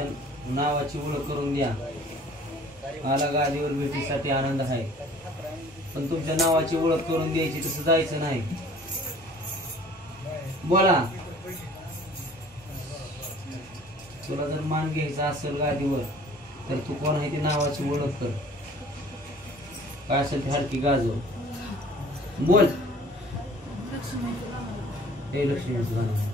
तुमच्या नावाची ओळख करून द्या. मला गादीवर भेटीसाठी आनंद आहे, पण तुमच्या नावाची ओळख करून द्यायची, तसं जायचं नाही. बोला. तुला जर मान घ्यायचा असेल गादीवर तर तू कोण आहे ती नावाची ओळख कर. काय असेल ते हलकी गाजव. बोल. हे लक्ष्मीचं गाणं आहे.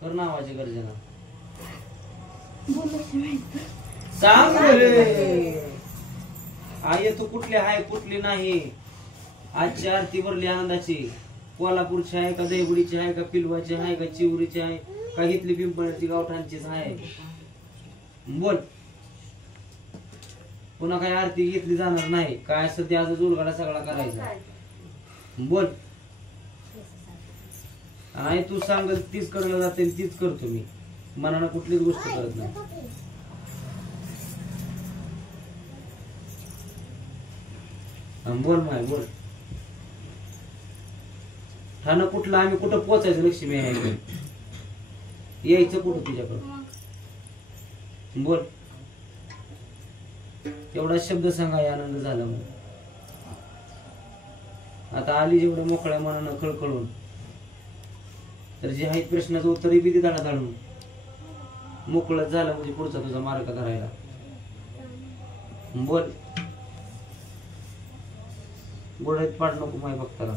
कर नावाची गर्जना. सांग रे आई तू कुठली आहे कुठली नाही. आजची आरती भरली आनंदाची. कोल्हापूरची आहे का, दहीबुडीची आहे का, पिलवाची आहे का, चिवरीची आहे का, इथली पिंपळची गावठाणचीच आहे. बोल. पुन्हा काही आरती घेतली जाणार नाही. काय सध्या आज उलगडा सगळा करायचा. बोल. आई तू सांगल तीच करायला जाते, तीच करतो मी. मनानं कुठलीच गोष्ट करत नाही. बोल माय बोल. ठाणं कुठलं, आम्ही कुठं पोचायचं लक्ष्मी आहे, यायचं कुठं तुझ्याकडं. बोल. एवढा शब्द सांगा, आनंद झाला म्हणून. आता आली जेवढं मोकळ्या मनानं खळखळून, तर जे आहेत प्रश्नाचं उत्तरही बी धाडा धाडून मोकळत झालं म्हणजे पुढचा तुझा मार्ग करायला. बोल. गोळ्यात पाड नको माय बघताना.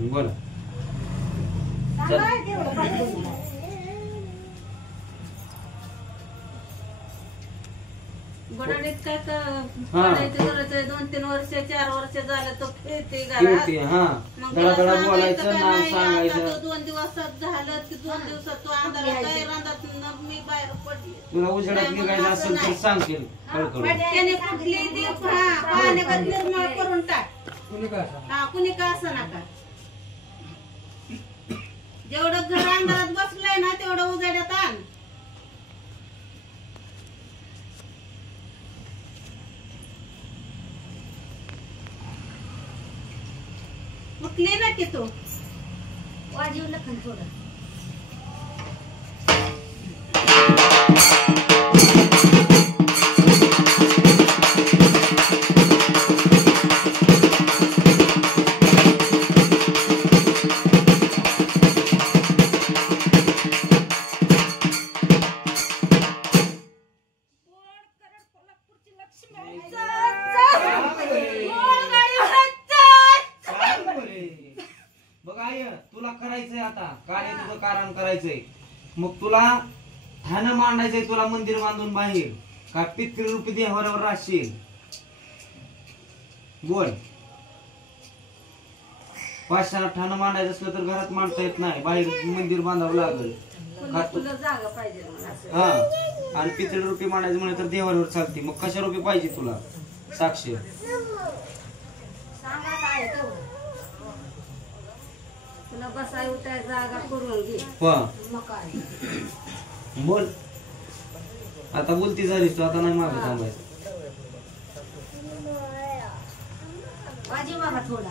बोल. बडाडीत काय करायचं, 2-3 वर्ष 4 वर्ष झालं तो खेळते घरात. बोलायचं, नाव सांगायचं. 2 दिवसात झालं की 2 दिवसात तो अंधारात काय रांधात मी बाहेर पडली. तुला उजेडात निघायचं असेल तर सांगशील. त्याने कुठली ती पाण्यात निर्मळ करून टाक. कुणी का असं नका. जेवढं घर अंधारात बसलंय ना तेवढं उजेडात आण. उठली ना की तू वाजीव लखन थोडं. तुला करायचंय आता काय तुझं कारण करायचंय. मग तुला ठाणं मांडायचंय, तुला मंदिर बांधून बाहेर का पितृरूपी देवावर राहशील. बोल. 5-6 ठाणं मांडायचं असलं तर घरात मांडता येत नाही, बाहेर मंदिर बांधावं लागेल. हा. आणि पितृरूपी मांडायचं म्हणे तर देवावर चालते. मग कशा रूपी पाहिजे तुला साक्ष. बसाय उठाय जागा करून घे. बोल. आता बोलती झालीस तू, आता नाही मागं थांबायचं. वाजी मागा थोडा.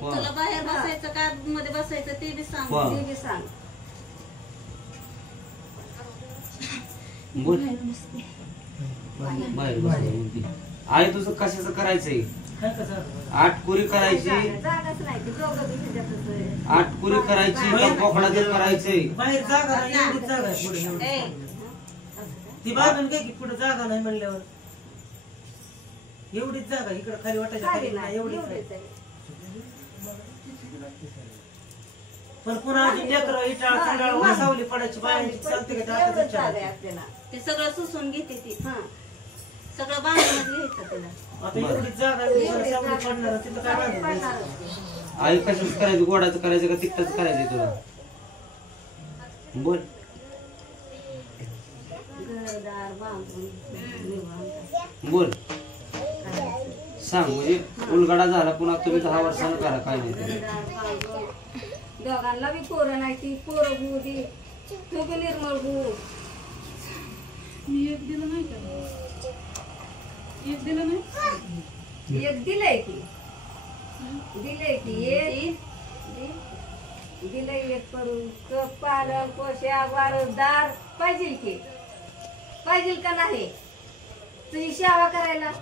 तुला बाहेर बसायचं का मध्ये बसायचं ते बी सांग. वा. ते बी सांग. बोल. बाहेर बसली. आई तुझं कशाचं करायचंय? आटकुरी करायची, जागाच नाही ती दोघं बी ह्याच्यातच आहे. आटकुरी करायची का बोकडाचं करायचंय? बाहेर जागा नाही, एवढीच जागा आहे पुढे एवढी. ए, ती बाजून काय की पुढे जागा नाही म्हणल्यावर एवढीच जागा इकडे खाली वाटायच्या खाली खाली नाही, नाही एवढीच एवढीच आहे. आहे. पण पुन्हा अजून लेकरं इटाळ खंडाळ वासावली पडायची बायांची चालते का ते आता एवढंच जागा आहे विचारायचं. आपल्याला. ते सगळं सुसून घेते ती. सगळं बांधूनच घ्यायचं तिला. आता एवढीच जागा आहे, विचारा सावली पडणार तिथं काय बांधायचं? पडणारच. आई कशाचं करायचं? गोडाचं करायचं का तिखटाचं करायचंय तुला? बोल. घरदार बांधून निवांत बोल. करायचं. सांग म्हणजे उलगडा झाला पुन्हा तुम्ही 10 वर्षानं करा काय नाही ते. घरदार बांधून दोघांना बी पोरं नाही ती पोरं गु दे तू बी निर्मळ गु. एक दिलं नाही का? एक दिलं नाही? एक दिलंय की दिलंय की एक दिलंय एक करून कप पालन पोशाख वारसदार पाहिजे की पाहिजे का नाही तुझी सेवा करायला.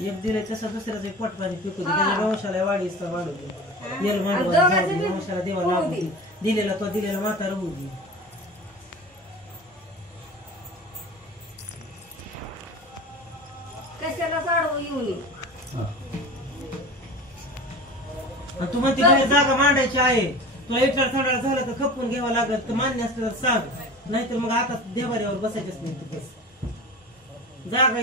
एक दिले तसं दुसऱ्याचं पोट पाणी पिकू दे हा. त्याच्या वंशाला वाढीस तर वाढू दे. येल आणि मांडवाला दोघांचं जाऊ दे, बी वंशाला देवा होऊ लागू दे. दे. दिलेला तो दिलेला म्हातारा होऊ दे. कशाला साडू येऊन ये. हा. आणि तू म्हणते घरी जागा मांडायची आहे तुला इटाळ थंडाळ झालं तर खपून घ्यावं लागत तर मान्य असतं तर सांग नाहीतर मग आता देवाऱ्यावर बसायचंच नाही तू बस. जागा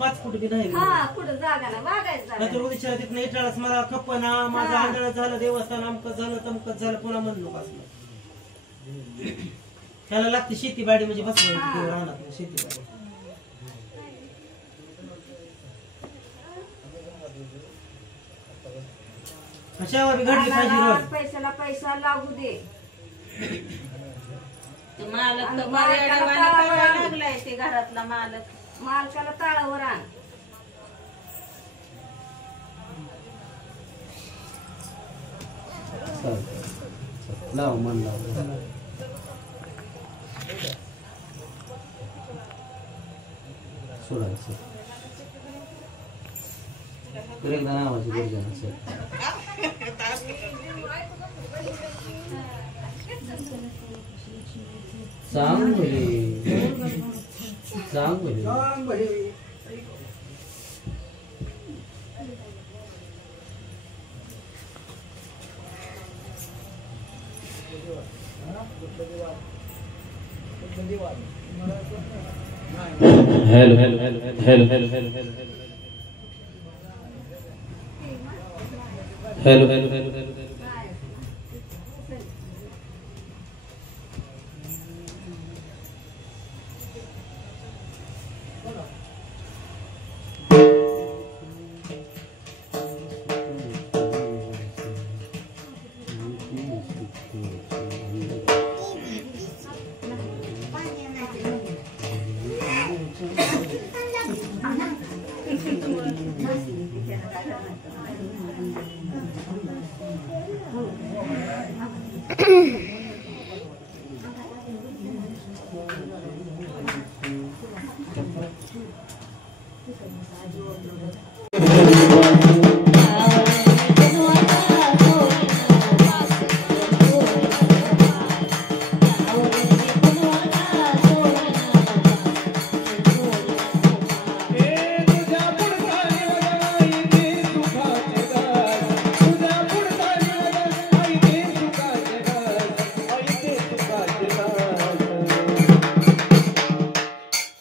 5 फूट बी नाही हा कुठं जागा नाही वागायचं नाहीतर जागा. उद्या तिथं इटाळच मला खपना माझं हा. आंधळ झालं देवस्थान अमकत झालं तमकत झालं पुन्हा म्हणलो असलं. त्याला लागते शेतीबाडी म्हणजे बसवायची राहणार शेतीबाडी. अशावर बी घडली पाहिजे आम्हाला रोज. पैशाला पैसा लागू दे. ते मालक आणि तर मालकाला बऱ्या ताळा करायला वळण. लागलाय ते घरातला मालक. मालकाला ताळावर आण. चालतंय. लाव मन लाव. सोडायचं. तर एकदा नावाची गर्जना असेल. चांगले चांगले. Hello hello hello hello hello hello hello hello hello hello hello hello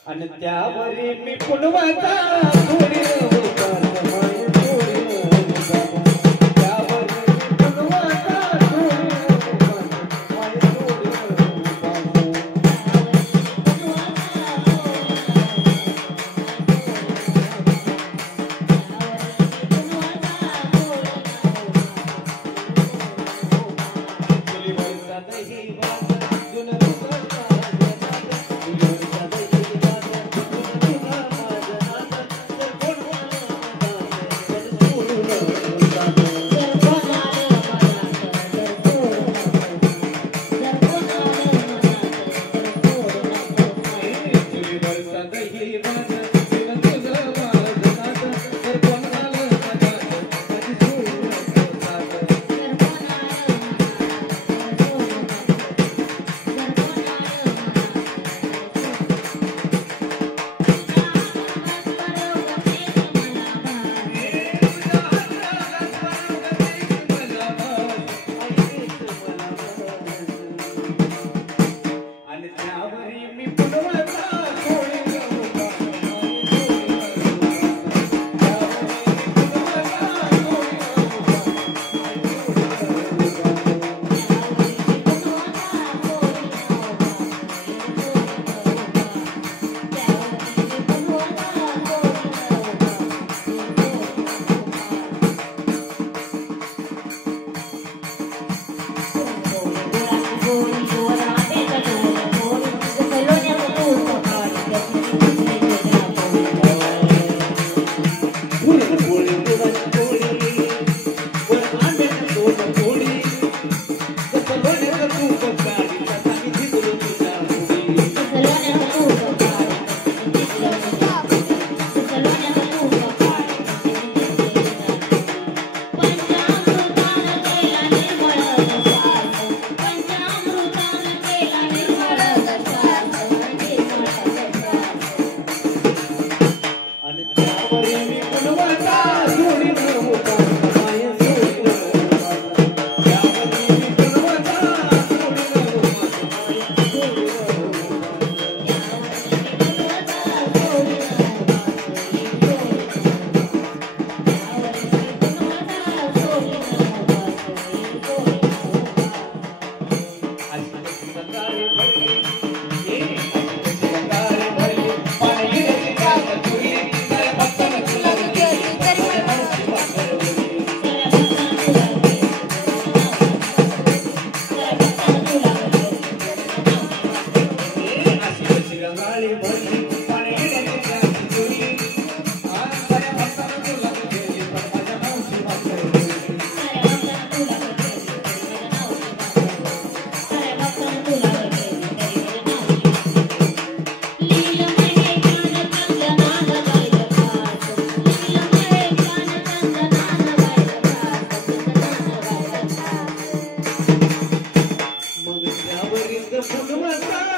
आणि त्यावरी मी पुलवाचा थोडी होता समाई थोडी होता त्यावरी मी पुलवाचा थोडी होता समाई थोडी होता फुलवाचा